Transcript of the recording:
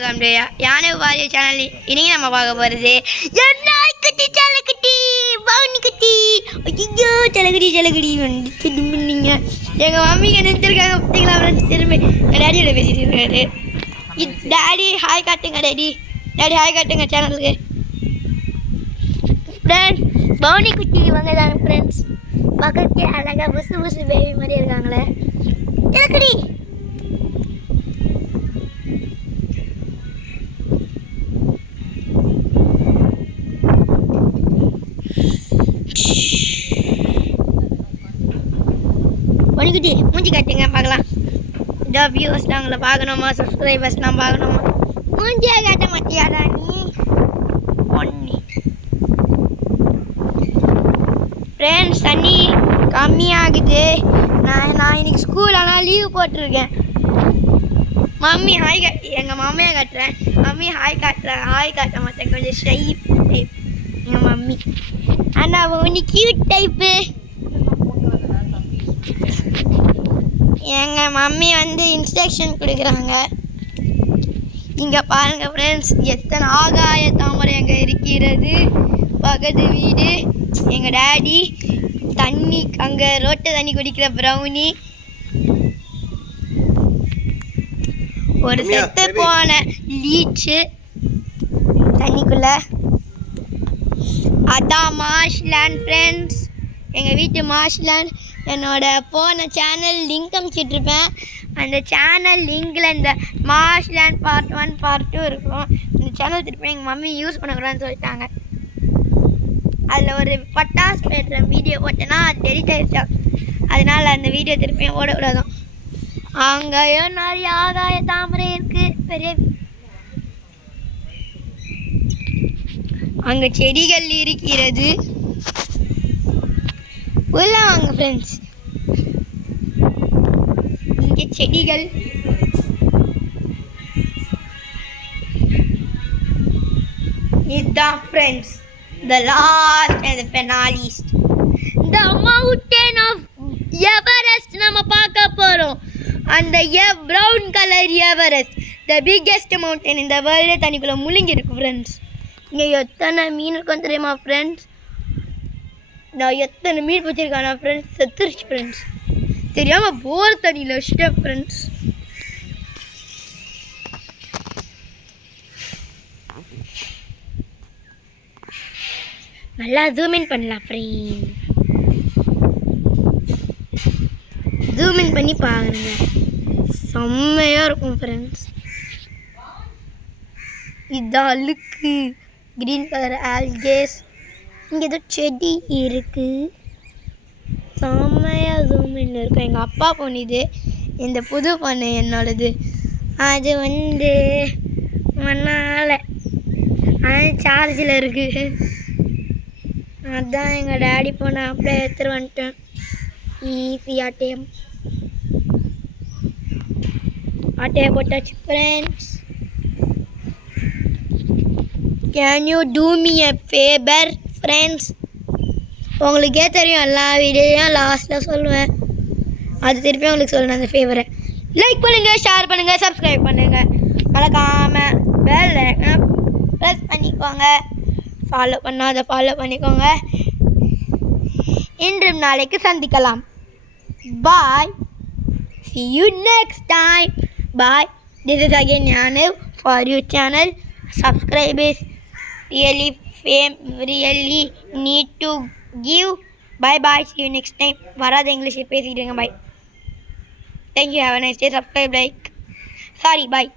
யானை வாரிய சேனல் இன்னைக்கு நம்ம பார்க்க போகிறது நாய்க்குட்டி செல்லக்குட்டி பவுனி குட்டி. ஐயோ செல்லக்குட்டி வந்துட்டு நீங்கள் எங்கள் மம்மிக்கு நினைச்சிருக்காங்க பார்த்தீங்களா ஃப்ரெண்ட்ஸ். திரும்பி எங்கள் டேடியோட பேசிட்டு இருக்காரு. டேடி ஹாய் காட்டுங்க. டேடி ஹாய் காட்டுங்க சேனலுக்கு. ஃப்ரெண்ட்ஸ் பவுனி குட்டி இவங்க தாங்க ஃப்ரெண்ட்ஸ். பக்கத்தே அழகாக புசு பேபி மாதிரி இருக்காங்களே. செல்லக்குட்டி பனிக்குட்டி மூஞ்சி காட்டுங்க பார்க்கலாம். இந்த வியூவர்ஸ்லாம் உங்களை பார்க்கணுமா, சப்ஸ்கிரைபர்ஸ்லாம் பார்க்கணுமா? மூஞ்சியாக காட்ட மாட்டியாடா நீ ஒன்று. ஃப்ரெண்ட்ஸ் தண்ணி கம்மியாகுது. நான் இன்னைக்கு ஸ்கூல் ஆனால் லீவ் போட்டிருக்கேன். மம்மி ஹாய் காட்டி எங்கள் மம்மியை காட்டுறேன். மம்மி ஹாய் காட்டுறேன். ஹாய் காட்ட மாட்டேன், கொஞ்சம் ஷை டைப் எங்கள் மம்மி. ஆனால் ஒன்று கியூட் டைப்பு. எங்கள் மம்மி வந்து இன்ஸ்ட்ரக்ஷன் கொடுக்குறாங்க. இங்கே பாருங்கள் ஃப்ரெண்ட்ஸ், எத்தனை ஆகாய தாமரை அங்கே இருக்கிறது. பக்கத்து வீடு எங்கள் டேடி தண்ணி அங்கே ரோட்டை தண்ணி குடிக்கிற ப்ரௌனி. ஒரு செத்து போன லீச்சு தண்ணிக்குள்ளே. அதான் மார்ஷ்லேண்ட் ஃப்ரெண்ட்ஸ், எங்கள் வீட்டு மார்ஷ்லேண்ட். என்னோடய போன சேனல் லிங்க் அனுப்பிச்சிட்ருப்பேன். அந்த சேனல் லிங்கில் இந்த மார்ஷ்லேண்ட் பார்ட் 1 பார்ட் 2 இருக்கும். இந்த சேனல் திருப்பி எங்கள் மம்மி யூஸ் பண்ணக்கூடாதுன்னு சொல்லிட்டாங்க. அதில் ஒரு பட்டாசு போய்ட்ற வீடியோ போட்டேன்னா அது டெலிட் ஆகிடுச்சா. அதனால் அந்த வீடியோ திருப்பியும் ஓடக்கூடாதான். அங்கேயும் நிறைய ஆகாய தாமரை இருக்குது. பெரிய அங்கே செடிகள் இருக்கிறது. உள்ள வாங்க ஃப்ரெண்ட்ஸ், இங்கே செடிகள். இதுதான் friends the last and the finalist, the mountain of Everest நம்ம பார்க்க போகிறோம். அந்த brown colour Everest, the biggest mountain in the world. தண்ணிக்குள்ளே முழுங்கி இருக்கு ஃப்ரெண்ட்ஸ். இங்கே எத்தனை மீன் இருக்கும் தெரியுமா ஃப்ரெண்ட்ஸ்? நான் எத்தனை மீன் வச்சுருக்கானா ஃப்ரெண்ட்ஸ், செத்துருச்சு ஃப்ரெண்ட்ஸ். தெரியாமல் போர் தண்ணியில் வச்சுட்டேன் ஃப்ரெண்ட்ஸ். நல்லா ஜூமின் பண்ணலாம் ஃப்ரெண்ட். ஜூமின் பண்ணி பாருங்க, செம்மையாக இருக்கும் ஃப்ரெண்ட்ஸ். இதுதான் அழுக்கு க்ரீன் கலர் ஆல்கேஸ். இங்கே ஏதோ செடி இருக்குது, செம்மையாக ஜூமின் இருக்கும். எங்கள் அப்பா ஃபோன் இது, இந்த புது ஃபோனு என்னோடது. அது வந்து மண்ணால் சார்ஜில் இருக்குது. அதுதான் எங்கள் டேடி ஃபோனை அப்படியே எடுத்துகிட்டு வந்துட்டேன். ஈஸி ஆட்டையம் போட்டாச்சு friends. Can you do me a favour friends? உங்களுக்கே தெரியும், எல்லா வீடியோலையும் லாஸ்ட்டில் சொல்லுவேன். அது திருப்பி உங்களுக்கு சொல்லணும். அந்த ஃபேவரை லைக் பண்ணுங்கள், ஷேர் பண்ணுங்கள், சப்ஸ்கிரைப் பண்ணுங்கள். மறக்காமல் பெல் ஐகானை ப்ரெஸ் பண்ணிக்கோங்க. ஃபாலோ பண்ணாத ஃபாலோ பண்ணிக்கோங்க. இன்றும் நாளைக்கு சந்திக்கலாம். பாய், see you next time. Bye. This is again Yanav for your channel. Subscribers really need to give. Bye. See you next time. வராத English பேசிக்கிட்டுங்க. Bye. Thank you. Have a nice day. Subscribe, like. Sorry. Bye.